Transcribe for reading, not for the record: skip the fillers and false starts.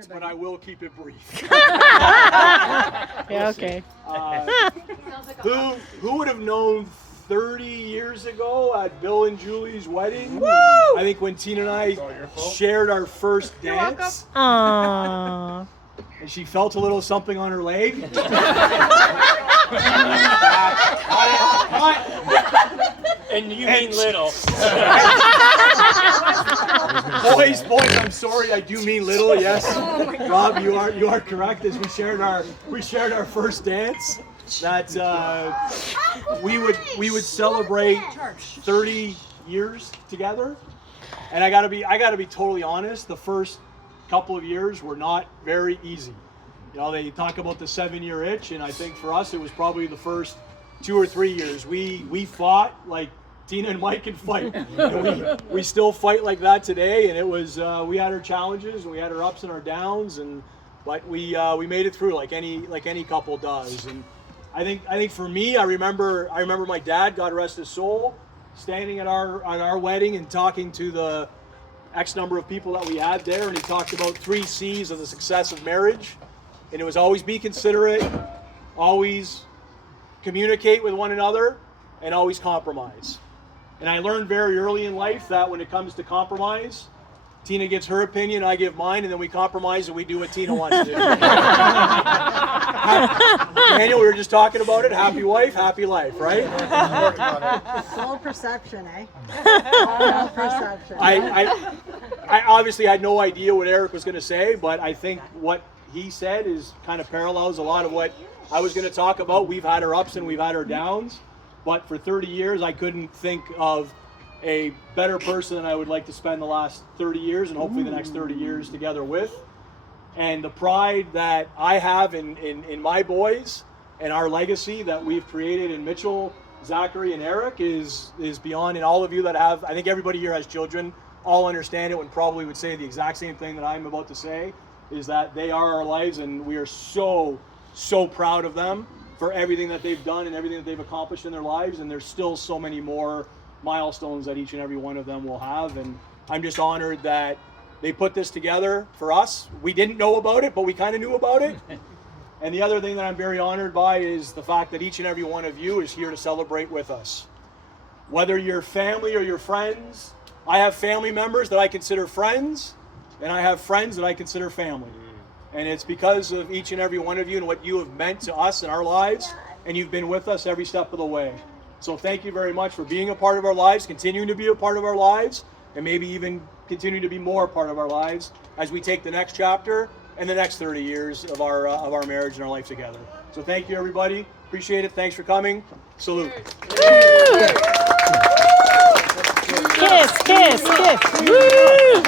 won't, but I will keep it brief. Yeah, okay. Who would have known 30 years ago at Bill and Julie's wedding? Woo! I think when Tina and I shared our first dance, Aww. and she felt a little something on her leg. And you mean little. Boys, I'm sorry, I do mean little. Yes, Rob, you are correct. As we shared our first dance, that we would celebrate 30 years together. And I gotta be totally honest. The first couple of years were not very easy. You know, they talk about the 7-year itch, and I think for us it was probably the first 2 or 3 years. We fought like Tina and Mike can fight. And we still fight like that today, and it was we had our challenges and we had our ups and our downs, but we made it through like any couple does. And I think for me, I remember my dad, God rest his soul, standing at our wedding and talking to the X number of people that we had there, and he talked about 3 C's of the success of marriage, and it was always be considerate, always communicate with one another, and always compromise. And I learned very early in life that when it comes to compromise, Tina gives her opinion, I give mine, and then we compromise and we do what Tina wants to do. Daniel, we were just talking about it. Happy wife, happy life, right? It's all perception, eh? All perception. I obviously had no idea what Eric was going to say, but I think what he said is kind of parallels a lot of what I was going to talk about. We've had our ups and we've had our downs, but for 30 years, I couldn't think of a better person than I would like to spend the last 30 years and hopefully the next 30 years together with. And the pride that I have in my boys and our legacy that we've created in Mitchell, Zachary, and Eric is beyond. And all of you that have, I think everybody here has children, all understand it and probably would say the exact same thing that I'm about to say, is that they are our lives, and we are so proud of them for everything that they've done and everything that they've accomplished in their lives. And there's still so many more milestones that each and every one of them will have. And I'm just honored that they put this together for us. We didn't know about it, but we kind of knew about it. And the other thing that I'm very honored by is the fact that each and every one of you is here to celebrate with us. Whether you're family or your friends, I have family members that I consider friends, and I have friends that I consider family. And it's because of each and every one of you and what you have meant to us in our lives, and you've been with us every step of the way. So thank you very much for being a part of our lives, continuing to be a part of our lives, and maybe even continuing to be more a part of our lives as we take the next chapter and the next 30 years of our marriage and our life together. So thank you, everybody. Appreciate it. Thanks for coming. Salute. Kiss, kiss, kiss. Woo!